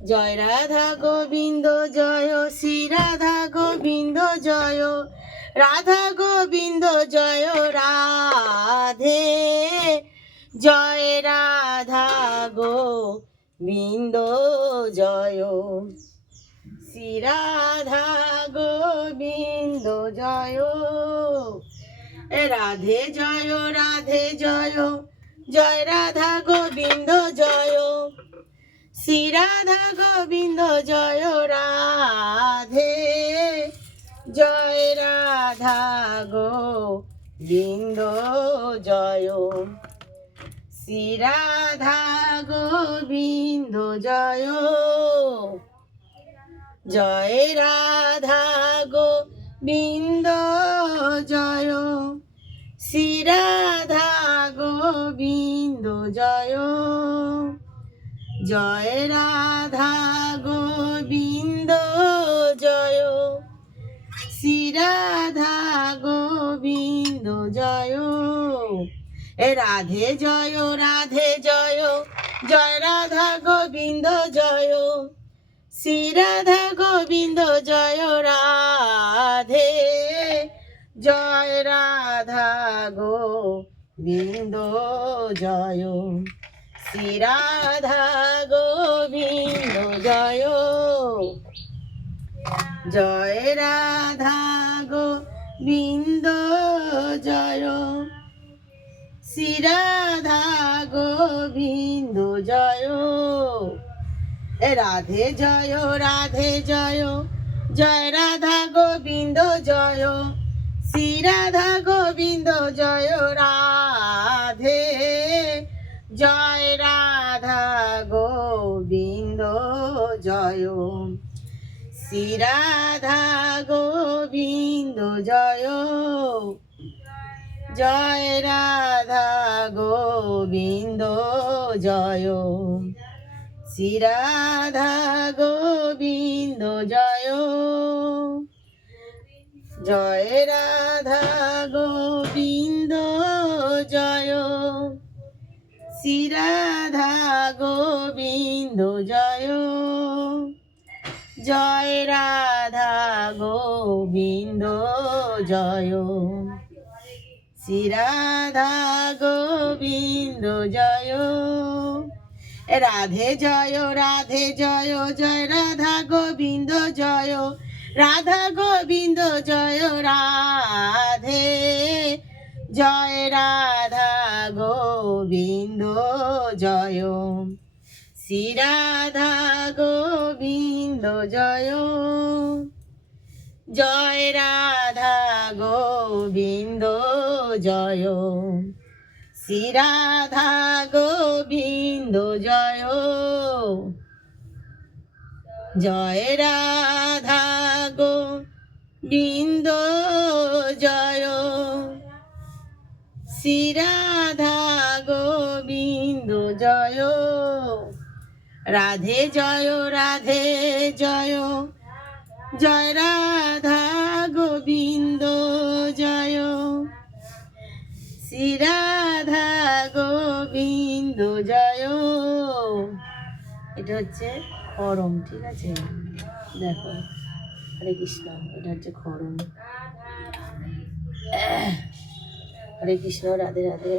জয় রাধা গোবিন্দ জয়, শ্রী রাধা গোবিন্দ জয়, রাধা গোবিন্দ জয় রাধে। জয় রাধা গোবিন্দ জয়, শ্রী রাধা গোবিন্দ জয়। রাধে জয়, রাধে জয়, জয় রাধা গোবিন্দ জয়, শ্রী রাধা গোবিন্দ জয় রাধে। জয় রাধা গোবিন্দ জয়, শ্রী রাধা গোবিন্দ জয়। জয় রাধা গোবিন্দ জয়, শ্রী রাধা গোবিন্দ জয়। জয় রাধা গোবিন্দ জয়, শ্রী রাধা গোবিন্দ জয়। রাধে জয়, রাধে জয়, জয় রাধা গোবিন্দ জয়, শ্রী রাধা গোবিন্দ জয় রাধে। জয় রাধা গোবিন্দ জয়, শ্রী রাধা গোবিন্দ জয়। জয় রাধা গোবিন্দ জয়, শ্রী রাধা গোবিন্দ জয়। রাধে জয়, রাধে জয়, জয় রাধা গোবিন্দ জয়, শ্রী রাধা গোবিন্দ জয় রাধে। জয় রাধা গোবিন্দ জয়, শ্রী রাধা গোবিন্দ জয়। জয় রাধা গোবিন্দ জয়, শ্রী রাধা গোবিন্দ জয়। জয় রাধা গোবিন্দ জয়, শ্রী রাধা গোবিন্দ জয়। জয় রাধা গোবিন্দ জয়, শ্রী রাধা গোবিন্দ জয়। রাধে জয়, রাধে জয়, জয় রাধা গোবিন্দ জয়, রাধা গোবিন্দ জয় রাধে। জয় রাধা গোবিন্দ জয়, শ্রী রাধা গোবিন্দ জয়। জয় রাধা গোবিন্দ জয়, শ্রী রাধা গোবিন্দ জয়। জয় রাধা গোবিন্দ জয়, শ্রী রাধা গোবিন্দ জয়। রাধে জয়, রাধে জয়, জয় রাধা গোবিন্দ জয়, শ্রী রাধা গোবিন্দ জয়। এটা হচ্ছে খড়ম, ঠিক আছে? দেখো, হরে কৃষ্ণ, এটা হচ্ছে খড়ম। হরে কৃষ্ণ, রাধে রাধে।